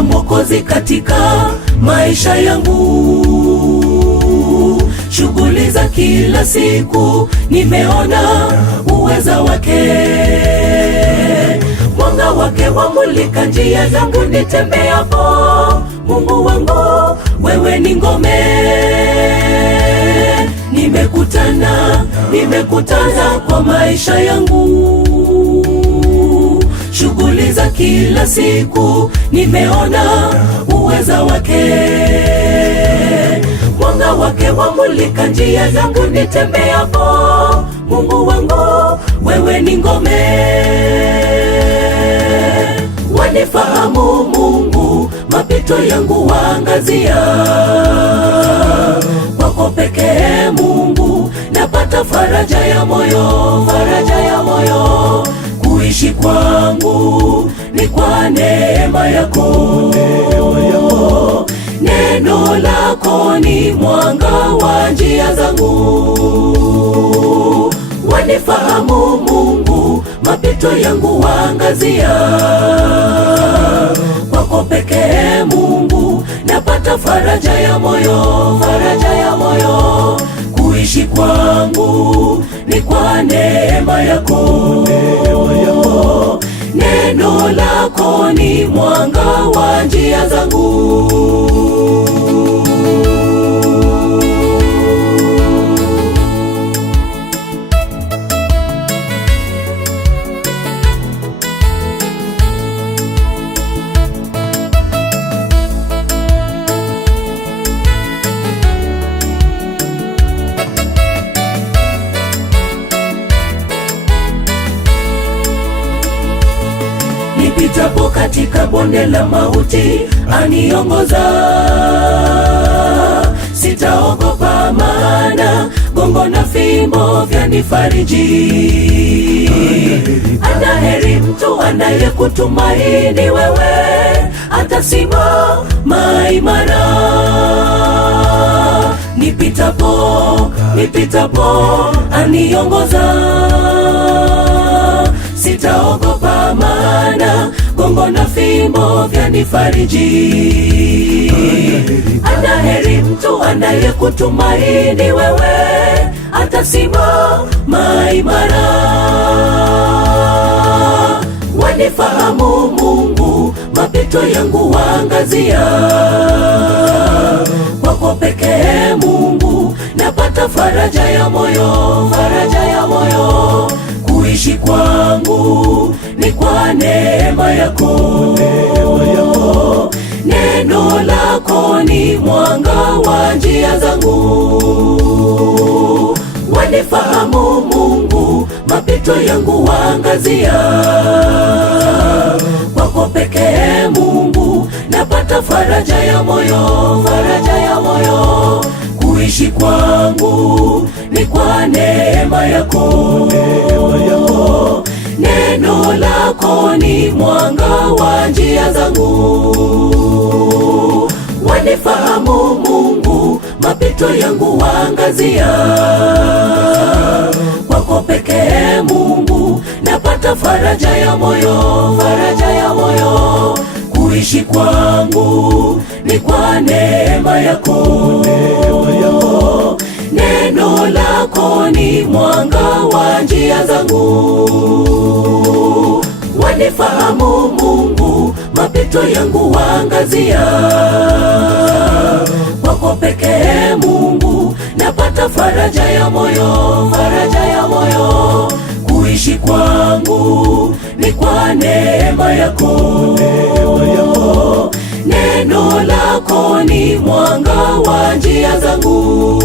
la Mwokozi katika maisha yangu. Shughuli za kila siku nimeona uweza wake, mwanga wake wamulika njia zangu nitembeapo. Mungu wangu wewe ni ngome, nimekutana kwa maisha yangu. Shughuli za kila siku nimeona uweza wake, mwanga wake wamulika njia zangu nitembeapo. Mungu wangu wewe ni ngome, wanifahamu Mungu, mapito yangu waangazia. Kwako pekee Mungu napata faraja ya moyo, faraja ya moyo. Kuishi kwangu ni kwa neema yako, neno lako ni mwanga wa njia zangu. Wanifahamu Mungu, mapito yangu waangazia. Kwako pekee Mungu napata faraja ya moyo, faraja ya moyo. Kuishi kwangu ni kwa neema yako, neno lako ni mwanga wa njia zangu. Nipitapo katika bonde la mauti aniongoza, sitaogopa maana gongo na fimbo vyanifariji. Anaheri mtu anayekutumaini wewe, atasimama imara. Nipitapo aniongoza, sitaogopa maana gongo na fimbo vyanifariji. Anaheri mtu anayekutumaini wewe, atasimama imara. Wanifahamu Mungu, mapito yangu waangazia. Kwako pekee Mungu napata faraja ya moyo, faraja ya moyo. Kuishi kwangu ni kwa neema yako, neno lako ni mwanga wa njia zangu. Wanifahamu Mungu, mapito yangu waangazia. Kwako pekee Mungu napata faraja ya moyo, faraja ya moyo. Kuishi kwangu ni kwa neema yako, neno lako ni mwanga wa njia zangu. Wanifahamu Mungu, mapito yangu waangazia. Kwako pekee Mungu napata faraja ya moyo, faraja ya moyo. Kuishi kwangu ni kwa neema yako, neno lako ni mwanga wa njia zangu. Wanifahamu Mungu, mapito yangu waangazia. Kwako pekee Mungu napata faraja ya moyo, faraja ya moyo. Kuishi kwangu ni kwa neema yako, neno lako ni mwanga wa njia zangu.